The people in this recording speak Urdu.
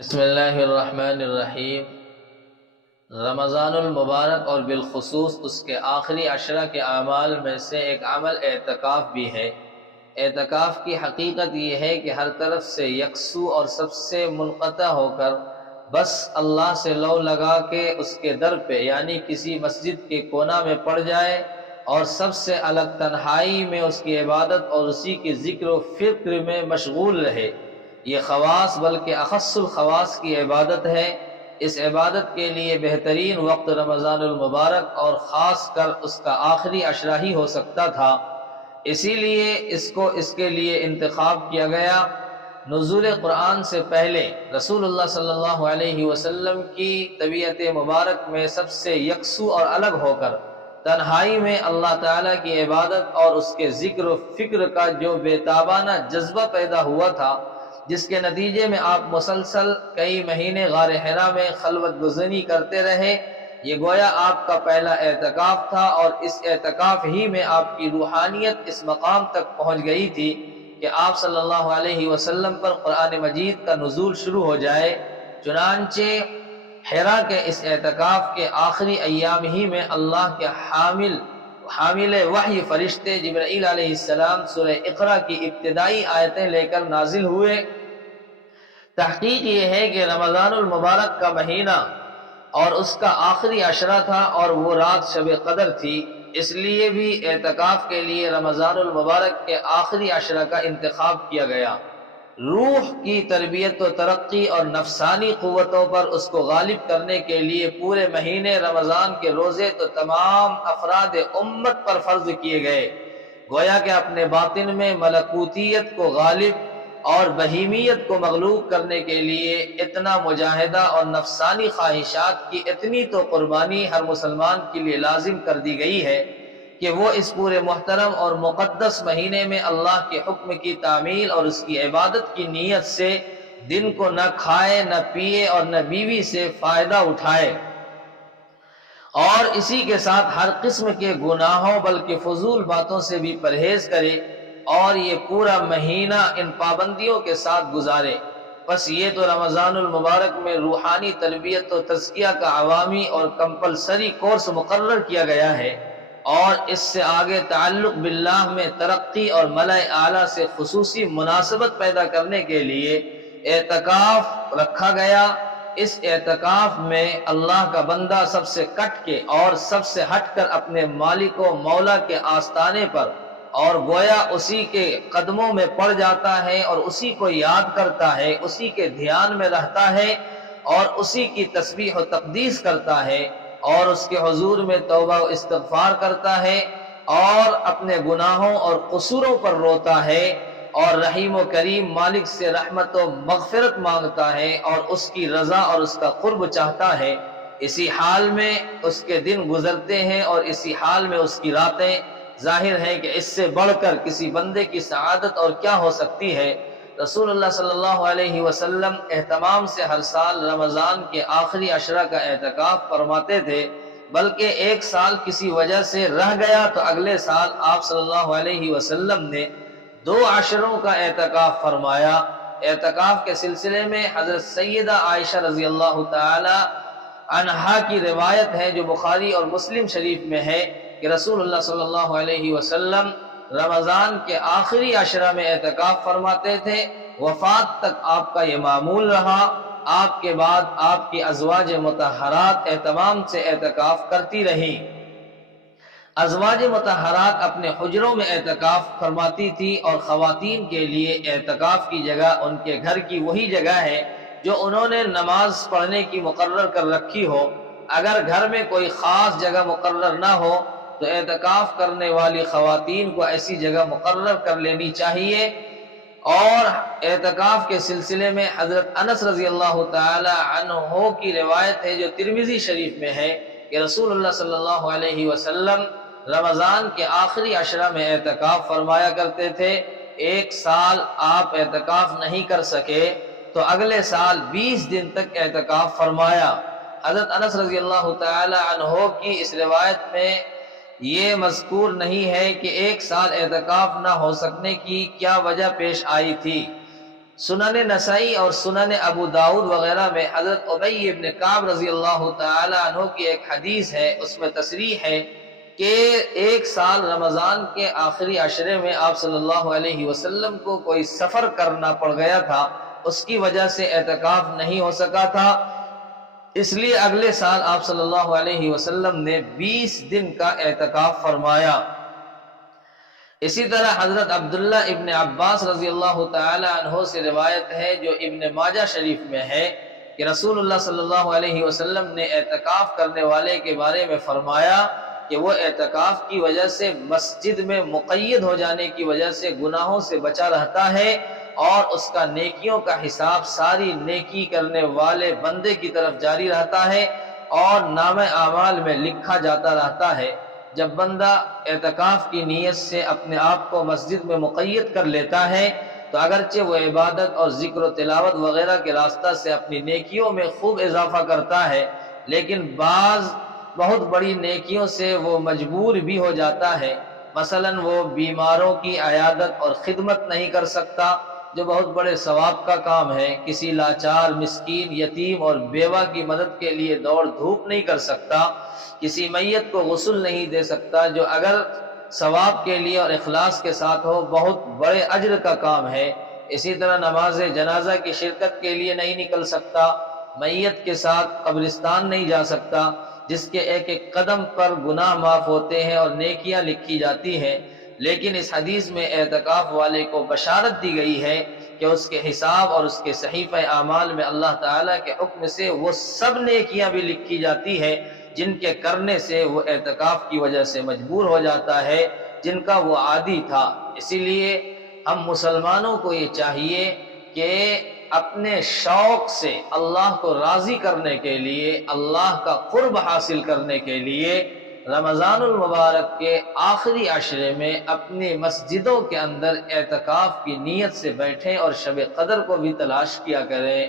بسم اللہ الرحمن الرحیم۔ رمضان المبارک اور بالخصوص اس کے آخری عشرہ کے اعمال میں سے ایک عمل اعتکاف بھی ہے۔ اعتکاف کی حقیقت یہ ہے کہ ہر طرف سے یکسو اور سب سے منقطع ہو کر بس اللہ سے لو لگا کے اس کے در پہ یعنی کسی مسجد کے کونا میں پڑ جائے اور سب سے الگ تنہائی میں اس کی عبادت اور اسی کی ذکر و فکر میں مشغول رہے۔ یہ خواص بلکہ اخص الخواص کی عبادت ہے۔ اس عبادت کے لیے بہترین وقت رمضان المبارک اور خاص کر اس کا آخری عشرہ ہی ہو سکتا تھا، اسی لیے اس کے لیے انتخاب کیا گیا۔ نزول قرآن سے پہلے رسول اللہ صلی اللہ علیہ وسلم کی طبیعت مبارک میں سب سے یکسو اور الگ ہو کر تنہائی میں اللہ تعالیٰ کی عبادت اور اس کے ذکر و فکر کا جو بے تابانہ جذبہ پیدا ہوا تھا، جس کے نتیجے میں آپ مسلسل کئی مہینے غار حرا میں خلوت گزینی کرتے رہے، یہ گویا آپ کا پہلا اعتکاف تھا، اور اس اعتکاف ہی میں آپ کی روحانیت اس مقام تک پہنچ گئی تھی کہ آپ صلی اللہ علیہ وسلم پر قرآن مجید کا نزول شروع ہو جائے۔ چنانچہ حرا کے اس اعتکاف کے آخری ایام ہی میں اللہ کے حامل وحی فرشتے جبرائیل علیہ السلام سورہ اقرا کی ابتدائی آیتیں لے کر نازل ہوئے۔ تحقیق یہ ہے کہ رمضان المبارک کا مہینہ اور اس کا آخری عشرہ تھا اور وہ رات شب قدر تھی، اس لیے بھی اعتکاف کے لیے رمضان المبارک کے آخری عشرہ کا انتخاب کیا گیا۔ روح کی تربیت و ترقی اور نفسانی قوتوں پر اس کو غالب کرنے کے لیے پورے مہینے رمضان کے روزے تو تمام افراد امت پر فرض کیے گئے، گویا کہ اپنے باطن میں ملکوتیت کو غالب اور بہیمیت کو مغلوب کرنے کے لیے اتنا مجاہدہ اور نفسانی خواہشات کی اتنی تو قربانی ہر مسلمان کے لیے لازم کر دی گئی ہے کہ وہ اس پورے محترم اور مقدس مہینے میں اللہ کے حکم کی تعمیل اور اس کی عبادت کی نیت سے دن کو نہ کھائے نہ پیے اور نہ بیوی سے فائدہ اٹھائے، اور اسی کے ساتھ ہر قسم کے گناہوں بلکہ فضول باتوں سے بھی پرہیز کرے، اور یہ پورا مہینہ ان پابندیوں کے ساتھ گزارے۔ بس یہ تو رمضان المبارک میں روحانی تربیت و تزکیہ کا عوامی اور کمپلسری کورس مقرر کیا گیا ہے، اور اس سے آگے تعلق باللہ میں ترقی اور ملأ اعلیٰ سے خصوصی مناسبت پیدا کرنے کے لیے اعتکاف رکھا گیا۔ اس اعتکاف میں اللہ کا بندہ سب سے کٹ کے اور سب سے ہٹ کر اپنے مالک و مولا کے آستانے پر اور گویا اسی کے قدموں میں پڑ جاتا ہے اور اسی کو یاد کرتا ہے، اسی کے دھیان میں رہتا ہے اور اسی کی تسبیح و تقدیس کرتا ہے، اور اس کے حضور میں توبہ و استغفار کرتا ہے اور اپنے گناہوں اور قصوروں پر روتا ہے، اور رحیم و کریم مالک سے رحمت و مغفرت مانگتا ہے اور اس کی رضا اور اس کا قرب چاہتا ہے۔ اسی حال میں اس کے دن گزرتے ہیں اور اسی حال میں اس کی راتیں۔ ظاہر ہے کہ اس سے بڑھ کر کسی بندے کی سعادت اور کیا ہو سکتی ہے۔ رسول اللہ صلی اللہ علیہ وسلم اہتمام سے ہر سال رمضان کے آخری عشرہ کا اعتکاف فرماتے تھے، بلکہ ایک سال کسی وجہ سے رہ گیا تو اگلے سال آپ صلی اللہ علیہ وسلم نے 2 عشروں کا اعتکاف فرمایا۔ اعتکاف کے سلسلے میں حضرت سیدہ عائشہ رضی اللہ تعالی عنہا کی روایت ہے جو بخاری اور مسلم شریف میں ہے کہ رسول اللہ صلی اللہ علیہ وسلم رمضان کے آخری عشرہ میں اعتکاف فرماتے تھے۔ وفات تک آپ کا یہ معمول رہا۔ آپ کے بعد آپ کی ازواج مطہرات اہتمام سے اعتکاف کرتی رہیں۔ ازواج مطہرات اپنے حجروں میں اعتکاف فرماتی تھی، اور خواتین کے لیے اعتکاف کی جگہ ان کے گھر کی وہی جگہ ہے جو انہوں نے نماز پڑھنے کی مقرر کر رکھی ہو۔ اگر گھر میں کوئی خاص جگہ مقرر نہ ہو تو اعتکاف کرنے والی خواتین کو ایسی جگہ مقرر کر لینی چاہیے۔ اور اعتکاف کے سلسلے میں حضرت انس رضی اللہ تعالی عنہ کی روایت ہے جو ترمذی شریف میں ہے کہ رسول اللہ صلی اللہ علیہ وسلم رمضان کے آخری عشرہ میں اعتکاف فرمایا کرتے تھے۔ ایک سال آپ اعتکاف نہیں کر سکے تو اگلے سال 20 دن تک اعتکاف فرمایا۔ حضرت انس رضی اللہ تعالی عنہ کی اس روایت میں یہ مذکور نہیں ہے کہ ایک سال اعتکاف نہ ہو سکنے کی کیا وجہ پیش آئی تھی۔ سنن نسائی اور سنن ابو داؤد وغیرہ میں حضرت ابی ابن کعب رضی اللہ تعالی عنہ کی ایک حدیث ہے، اس میں تصریح ہے کہ ایک سال رمضان کے آخری عشرے میں آپ صلی اللہ علیہ وسلم کو کوئی سفر کرنا پڑ گیا تھا، اس کی وجہ سے اعتکاف نہیں ہو سکا تھا، اس لیے اگلے سال آپ صلی اللہ علیہ وسلم نے 20 دن کا اعتکاف فرمایا۔ اسی طرح حضرت عبداللہ ابن عباس رضی اللہ تعالی عنہ سے روایت ہے جو ابن ماجہ شریف میں ہے کہ رسول اللہ صلی اللہ علیہ وسلم نے اعتکاف کرنے والے کے بارے میں فرمایا کہ وہ اعتکاف کی وجہ سے مسجد میں مقید ہو جانے کی وجہ سے گناہوں سے بچا رہتا ہے اور اس کا نیکیوں کا حساب ساری نیکی کرنے والے بندے کی طرف جاری رہتا ہے اور نام اعمال میں لکھا جاتا رہتا ہے۔ جب بندہ اعتکاف کی نیت سے اپنے آپ کو مسجد میں مقید کر لیتا ہے تو اگرچہ وہ عبادت اور ذکر و تلاوت وغیرہ کے راستہ سے اپنی نیکیوں میں خوب اضافہ کرتا ہے، لیکن بعض بہت بڑی نیکیوں سے وہ مجبور بھی ہو جاتا ہے۔ مثلا وہ بیماروں کی عیادت اور خدمت نہیں کر سکتا جو بہت بڑے ثواب کا کام ہے، کسی لاچار مسکین یتیم اور بیوہ کی مدد کے لیے دوڑ دھوپ نہیں کر سکتا، کسی میت کو غسل نہیں دے سکتا جو اگر ثواب کے لیے اور اخلاص کے ساتھ ہو بہت بڑے اجر کا کام ہے۔ اسی طرح نماز جنازہ کی شرکت کے لیے نہیں نکل سکتا، میت کے ساتھ قبرستان نہیں جا سکتا جس کے ایک ایک قدم پر گناہ معاف ہوتے ہیں اور نیکیاں لکھی جاتی ہیں، لیکن اس حدیث میں اعتکاف والے کو بشارت دی گئی ہے کہ اس کے حساب اور اس کے صحیفہ اعمال میں اللہ تعالیٰ کے حکم سے وہ سب نیکیاں بھی لکھی جاتی ہیں جن کے کرنے سے وہ اعتکاف کی وجہ سے مجبور ہو جاتا ہے، جن کا وہ عادی تھا۔ اسی لیے ہم مسلمانوں کو یہ چاہیے کہ اپنے شوق سے اللہ کو راضی کرنے کے لیے، اللہ کا قرب حاصل کرنے کے لیے رمضان المبارک کے آخری عشرے میں اپنی مسجدوں کے اندر اعتکاف کی نیت سے بیٹھیں اور شب قدر کو بھی تلاش کیا کریں۔